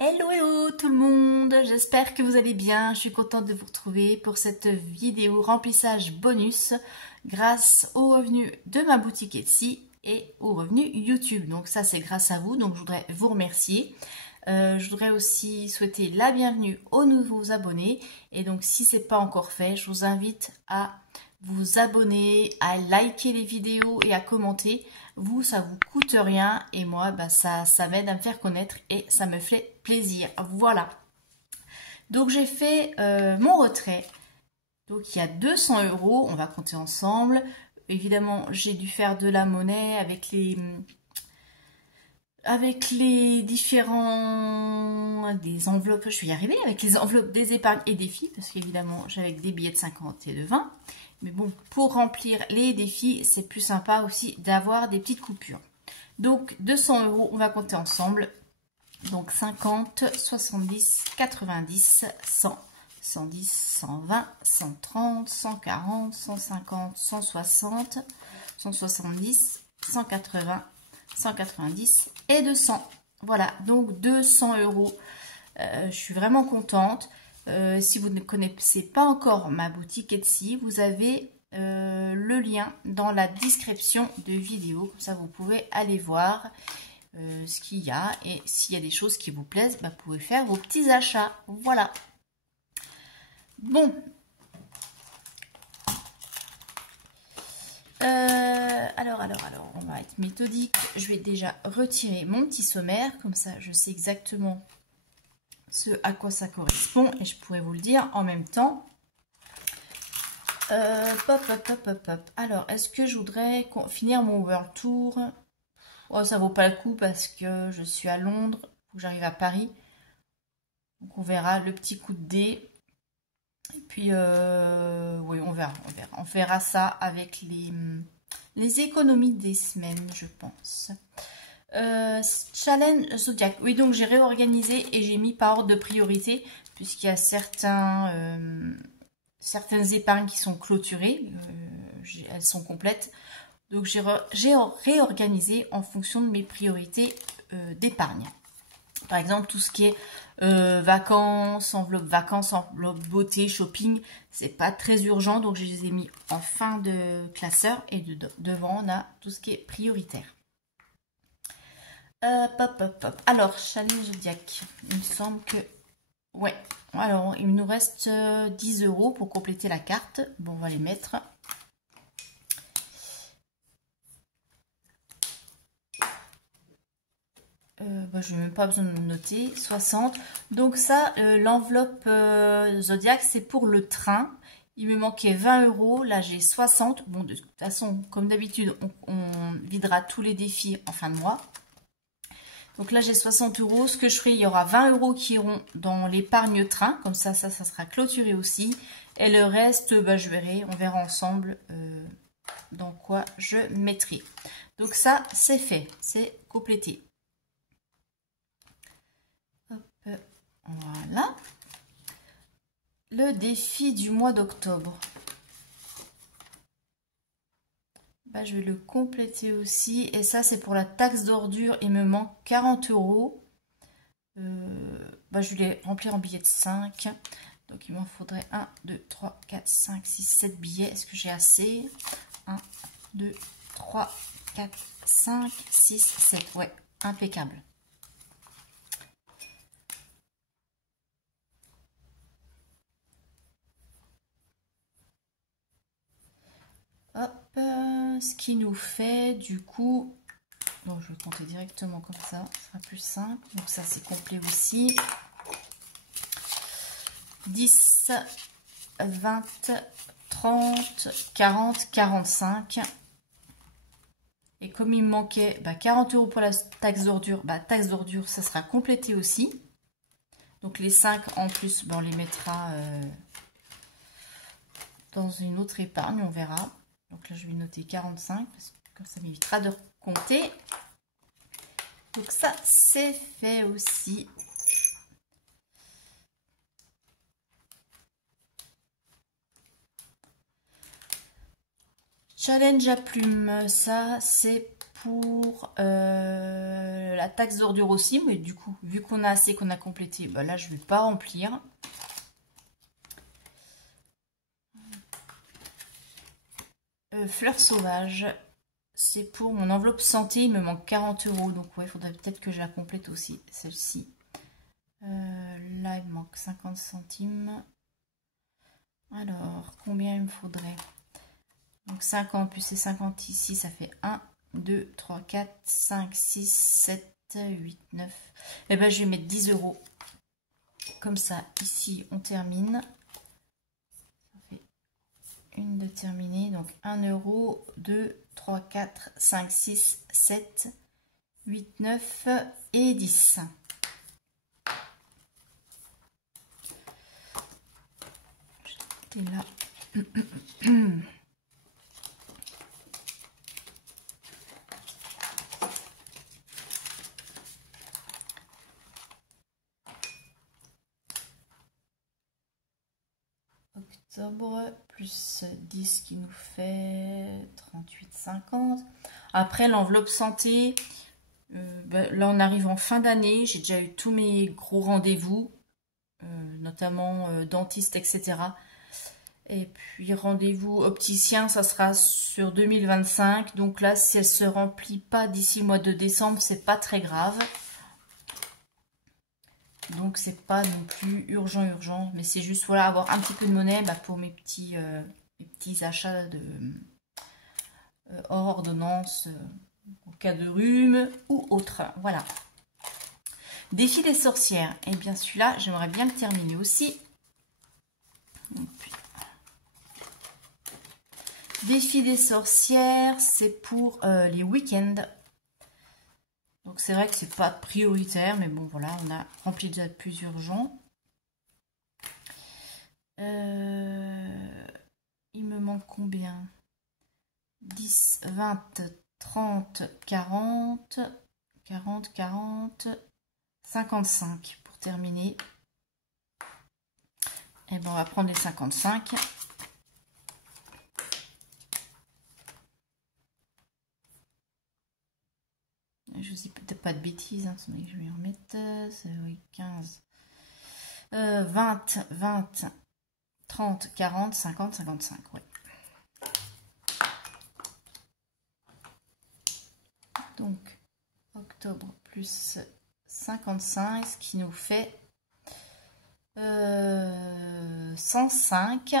Hello hello tout le monde, j'espère que vous allez bien. Je suis contente de vous retrouver pour cette vidéo remplissage bonus grâce aux revenus de ma boutique Etsy et aux revenus YouTube. Donc ça c'est grâce à vous, donc je voudrais vous remercier. Je voudrais aussi souhaiter la bienvenue aux nouveaux abonnés. Et donc si ce n'est pas encore fait, je vous invite à vous abonner, à liker les vidéos et à commenter. Vous, ça vous coûte rien et moi, ça m'aide à me faire connaître et ça me fait plaisir. Voilà. Donc j'ai fait mon retrait. Donc il y a 200 €, on va compter ensemble. Évidemment, j'ai dû faire de la monnaie avec les différents des enveloppes, je vais y arriver, avec les enveloppes des épargnes et défis, parce qu'évidemment j'avais des billets de 50 et de 20. Mais bon, pour remplir les défis, c'est plus sympa aussi d'avoir des petites coupures. Donc 200 €, on va compter ensemble. Donc 50, 70, 90, 100, 110, 120, 130, 140, 150, 160, 170, 180, 190 et 200. Voilà, donc 200 €. Je suis vraiment contente. Si vous ne connaissez pas encore ma boutique Etsy, vous avez le lien dans la description de vidéo. Comme ça, vous pouvez aller voir ce qu'il y a. Et s'il y a des choses qui vous plaisent, vous pouvez faire vos petits achats. Voilà. Bon. Alors, on va être méthodique. Je vais déjà retirer mon petit sommaire. Comme ça, je sais exactement ce à quoi ça correspond et je pourrais vous le dire en même temps. Alors, est-ce que je voudrais finir mon World Tour? Oh, ça vaut pas le coup parce que je suis à Londres, faut que j'arrive à Paris. Donc on verra le petit coup de dé. Et puis, oui, on verra. On fera ça avec les économies des semaines, je pense. Challenge Zodiac. Oui, donc j'ai réorganisé et j'ai mis par ordre de priorité puisqu'il y a certaines épargnes qui sont clôturées. Elles sont complètes. Donc j'ai réorganisé en fonction de mes priorités d'épargne. Par exemple, tout ce qui est vacances, enveloppe beauté, shopping, c'est pas très urgent. Donc je les ai mis en fin de classeur et devant on a tout ce qui est prioritaire. Alors, challenge Zodiac. Il me semble que... Ouais. Alors, il nous reste 10 € pour compléter la carte. Bon, on va les mettre. Je n'ai même pas besoin de noter. 60. Donc ça, l'enveloppe Zodiac, c'est pour le train. Il me manquait 20 €. Là, j'ai 60. Bon, de toute façon, comme d'habitude, on videra tous les défis en fin de mois. Donc là, j'ai 60 €. Ce que je ferai, il y aura 20 € qui iront dans l'épargne train. Comme ça sera clôturé aussi. Et le reste, je verrai. On verra ensemble dans quoi je mettrai. Donc ça, c'est fait. C'est complété. Hop, voilà. Le défi du mois d'octobre. Je vais le compléter aussi. Et ça, c'est pour la taxe d'ordure. Il me manque 40 €. Je vais les remplir en billets de 5. Donc, il m'en faudrait 1, 2, 3, 4, 5, 6, 7 billets. Est-ce que j'ai assez? 1, 2, 3, 4, 5, 6, 7. Ouais, impeccable. Hop, ce qui nous fait du coup... Donc je vais compter directement comme ça, ce sera plus simple. Donc ça c'est complet aussi. 10, 20, 30, 40, 45. Et comme il me manquait 40 € pour la taxe d'ordure, taxe d'ordure ça sera complété aussi. Donc les 5 en plus, on les mettra dans une autre épargne, on verra. Donc là je vais noter 45 parce que comme ça m'évitera de compter. Donc ça, c'est fait aussi. Challenge à plumes, ça c'est pour la taxe d'ordure aussi, mais du coup, vu qu'on a assez, qu'on a complété, bah là, je ne vais pas remplir. Fleurs sauvages, c'est pour mon enveloppe santé, il me manque 40 €, donc ouais, il faudrait peut-être que je la complète aussi, celle-ci. Là, il me manque 50 centimes. Alors, combien il me faudrait? Donc 50 plus ces 50 ici, ça fait 1, 2, 3, 4, 5, 6, 7, 8, 9. Et ben je vais mettre 10 €. Comme ça, ici, on termine. Ça fait une de terminée. Donc 1 €, 2, 3, 4, 5, 6, 7, 8, 9 et 10. J'étais là. Octobre plus 10 qui nous fait 38,50. Après l'enveloppe santé, là on arrive en fin d'année. J'ai déjà eu tous mes gros rendez-vous, notamment dentiste, etc. Et puis rendez-vous opticien, ça sera sur 2025. Donc là, si elle se remplit pas d'ici le mois de décembre, c'est pas très grave. Donc c'est pas non plus urgent, mais c'est juste voilà avoir un petit peu de monnaie pour mes petits achats de hors ordonnance en cas de rhume ou autre. Voilà. Défi des sorcières. Et bien celui-là, j'aimerais bien le terminer aussi. Défi des sorcières, c'est pour les week-ends. Donc c'est vrai que c'est pas prioritaire, mais bon voilà, on a rempli déjà de plus urgent. Il me manque combien? 10, 20, 30, 40, 40, 40, 55 pour terminer. Et ben on va prendre les 55. Je dis peut-être pas de bêtises, hein, je vais en mettre, oui, 15, 20, 20, 30, 40, 50, 55, oui. Donc, octobre plus 55, ce qui nous fait 105.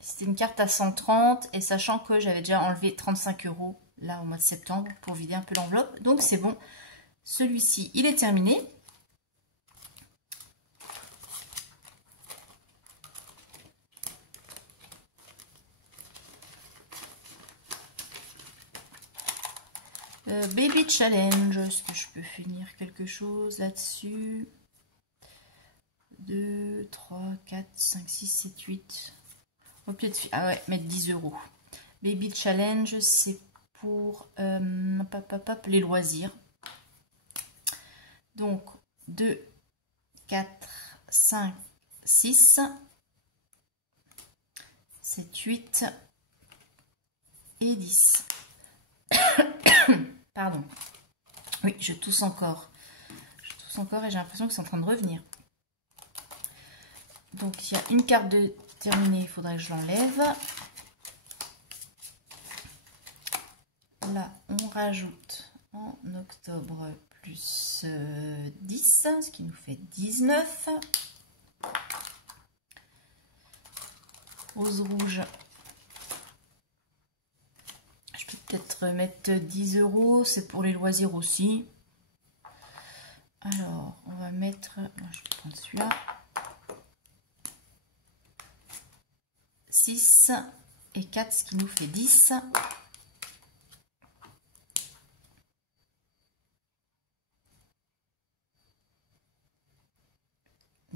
C'était une carte à 130, et sachant que j'avais déjà enlevé 35 € là au mois de septembre pour vider un peu l'enveloppe. Donc c'est bon, celui-ci il est terminé. Baby Challenge, est-ce que je peux finir quelque chose là-dessus? 2, 3, 4, 5, 6, 7, 8. Au pied de... Ah ouais, mettre 10 €. Baby Challenge, c'est pour les loisirs. Donc, 2, 4, 5, 6, 7, 8 et 10. Pardon. Oui, je tousse encore. Je tousse encore et j'ai l'impression que c'est en train de revenir. Donc, il y a une carte de terminée, il faudrait que je l'enlève. Là, on rajoute en octobre plus 10, ce qui nous fait 19. Rose rouge. Je peux peut-être mettre 10 €, c'est pour les loisirs aussi. Alors, on va mettre... Je vais prendre celui-là. 6 et 4, ce qui nous fait 10.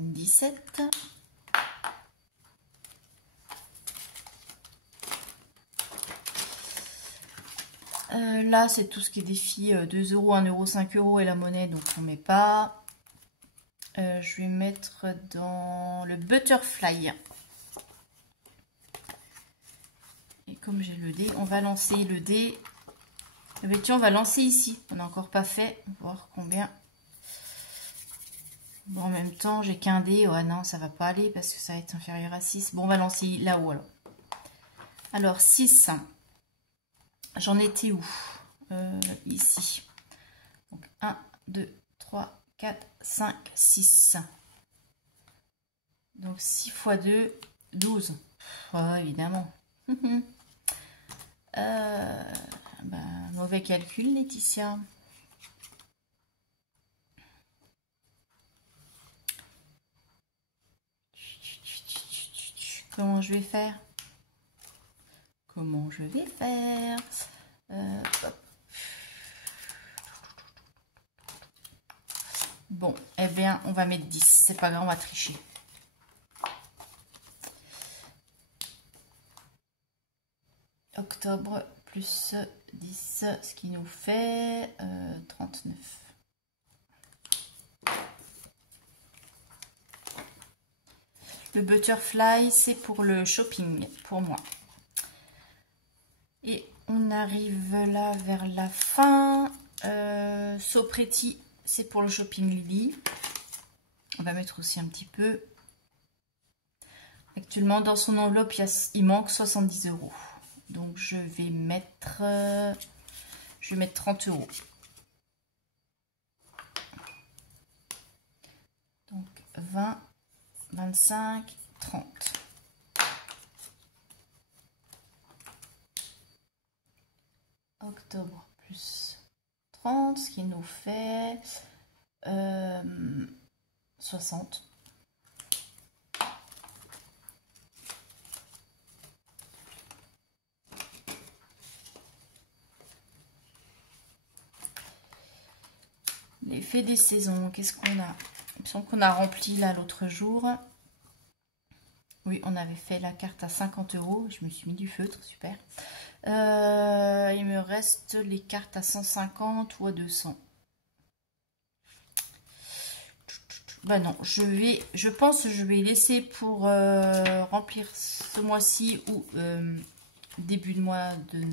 « 17 ». Là, c'est tout ce qui est défi 2 €, 1 €, 5 € et la monnaie, donc on ne met pas. Je vais mettre dans le Butterfly. Et comme j'ai le dé, on va lancer le dé. Eh bien, tiens, on va lancer ici. On n'a encore pas fait. On va voir combien. Bon, en même temps, j'ai qu'un dé. Ouais, non, ça va pas aller parce que ça va être inférieur à 6. Bon, on va lancer là-haut alors. Alors, 6. J'en étais où? Ici. Donc, 1, 2, 3, 4, 5, 6. Donc, 6 x 2, 12. Oh, évidemment. Mauvais calcul, Laetitia. Comment je vais faire? Comment je vais faire? Bon, eh bien, on va mettre 10. C'est pas grave, on va tricher. Octobre plus 10, ce qui nous fait 39. Le butterfly, c'est pour le shopping, pour moi. Et on arrive là vers la fin. Sopreti, c'est pour le shopping Lily. On va mettre aussi un petit peu. Actuellement, dans son enveloppe, il manque 70 €. Donc, je vais mettre 30 €. Donc, 20, 25, 30. Octobre plus 30, ce qui nous fait 60. L'effet des saisons, qu'est-ce qu'on a? Il me semble qu'on a rempli là l'autre jour. Oui, on avait fait la carte à 50 €. Je me suis mis du feutre, super. Il me reste les cartes à 150 ou à 200. Bah non, je pense que je vais laisser pour remplir ce mois-ci ou début de mois de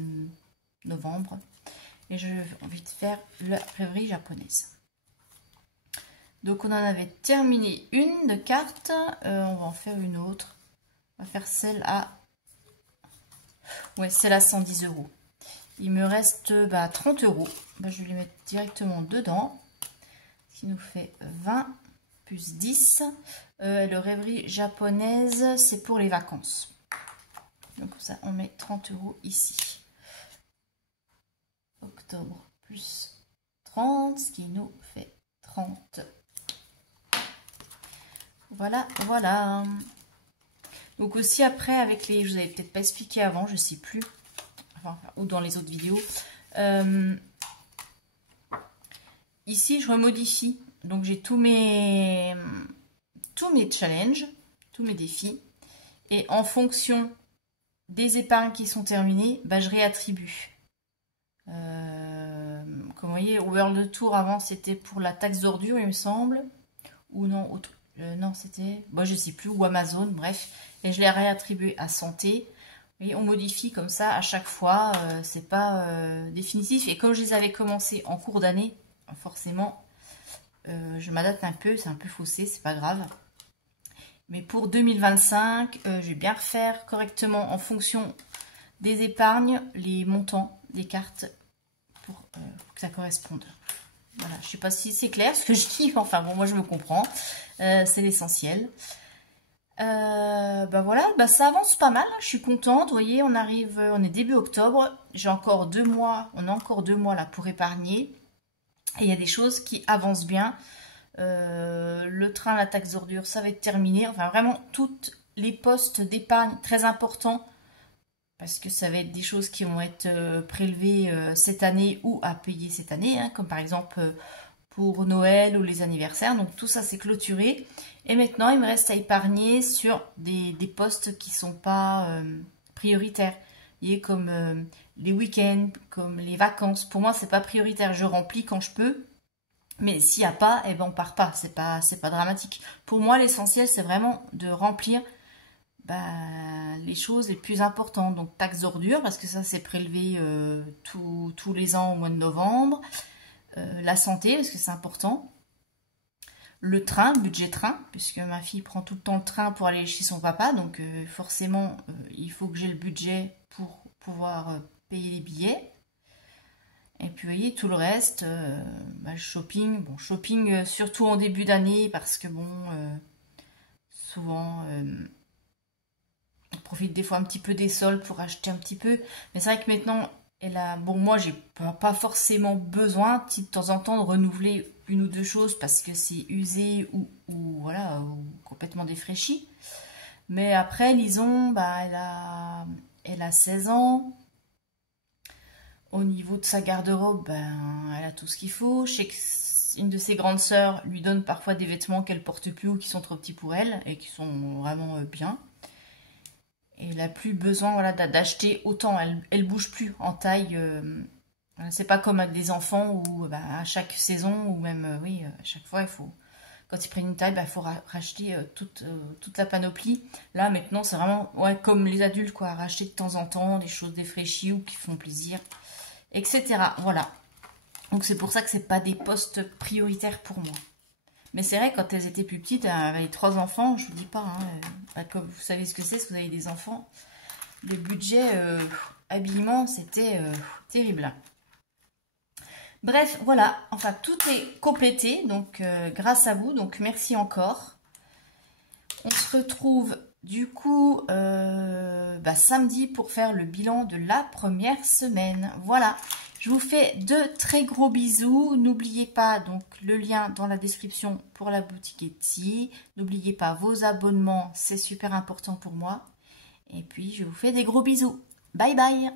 novembre. Et j'ai envie de faire la rêverie japonaise. Donc on en avait terminé une de carte. On va en faire une autre. On va faire celle à... Ouais, celle à 110 €. Il me reste 30 €. Je vais les mettre directement dedans. Ce qui nous fait 20 plus 10. Le rêverie japonaise, c'est pour les vacances. Donc ça, on met 30 € ici. Octobre plus 30, ce qui nous fait 30. Voilà, voilà. Donc aussi après, avec les... Je vous avais peut-être pas expliqué avant, je sais plus. Enfin, ou dans les autres vidéos. Ici, je remodifie. Donc j'ai tous mes challenges, tous mes défis. Et en fonction des épargnes qui sont terminées, je réattribue. Comme vous voyez, World Tour avant, c'était pour la taxe d'ordure, il me semble. Ou non, non, c'était... je sais plus, ou Amazon, bref. Et je l'ai réattribué à santé. Et on modifie comme ça à chaque fois. C'est pas définitif. Et comme je les avais commencés en cours d'année, forcément, je m'adapte un peu. C'est un peu faussé, c'est pas grave. Mais pour 2025, je vais bien refaire correctement en fonction des épargnes, les montants des cartes pour que ça corresponde. Voilà, je sais pas si c'est clair ce que je dis, enfin bon, moi je me comprends, c'est l'essentiel. Voilà, ça avance pas mal, je suis contente, vous voyez, on est début octobre, j'ai encore 2 mois, on a encore 2 mois là pour épargner, et il y a des choses qui avancent bien. Le train, la taxe d'ordure, ça va être terminé, enfin vraiment toutes les postes d'épargne très importants, parce que ça va être des choses qui vont être prélevées cette année ou à payer cette année, hein, comme par exemple pour Noël ou les anniversaires. Donc tout ça c'est clôturé. Et maintenant il me reste à épargner sur des postes qui ne sont pas prioritaires. Vous voyez, comme les week-ends, comme les vacances. Pour moi c'est pas prioritaire, je remplis quand je peux. Mais s'il n'y a pas, on part pas. C'est pas dramatique. Pour moi l'essentiel c'est vraiment de remplir les choses les plus importantes. Donc taxe d'ordure, parce que ça c'est prélevé tous les ans au mois de novembre. La santé, parce que c'est important. Le train, budget train, puisque ma fille prend tout le temps le train pour aller chez son papa. Donc forcément, il faut que j'ai le budget pour pouvoir payer les billets. Et puis vous voyez, tout le reste, le shopping. Bon, shopping surtout en début d'année, parce que bon, souvent... on profite des fois un petit peu des soldes pour acheter un petit peu. Mais c'est vrai que maintenant, bon, moi, j'ai pas forcément besoin, de temps en temps, de renouveler une ou deux choses parce que c'est usé ou voilà, ou complètement défraîchi. Mais après, Lison, elle a 16 ans. Au niveau de sa garde-robe, elle a tout ce qu'il faut. Je sais qu'une de ses grandes sœurs lui donne parfois des vêtements qu'elle porte plus ou qui sont trop petits pour elle et qui sont vraiment bien. Et elle n'a plus besoin, voilà, d'acheter autant. Elle bouge plus en taille. C'est pas comme avec des enfants où à chaque saison ou même oui, à chaque fois il faut, quand ils prennent une taille, il faut racheter toute la panoplie. Là maintenant c'est vraiment comme les adultes, quoi, racheter de temps en temps des choses défraîchies ou qui font plaisir, etc. Voilà. Donc c'est pour ça que c'est pas des postes prioritaires pour moi. Mais c'est vrai, quand elles étaient plus petites, elles avaient 3 enfants, je vous dis pas, comme vous savez ce que c'est, si vous avez des enfants, le budget habillement, c'était terrible. Bref, voilà, enfin tout est complété, donc grâce à vous, donc merci encore. On se retrouve du coup samedi pour faire le bilan de la première semaine. Voilà. Je vous fais de très gros bisous. N'oubliez pas donc le lien dans la description pour la boutique Etsy. N'oubliez pas vos abonnements, c'est super important pour moi. Et puis je vous fais des gros bisous. Bye bye.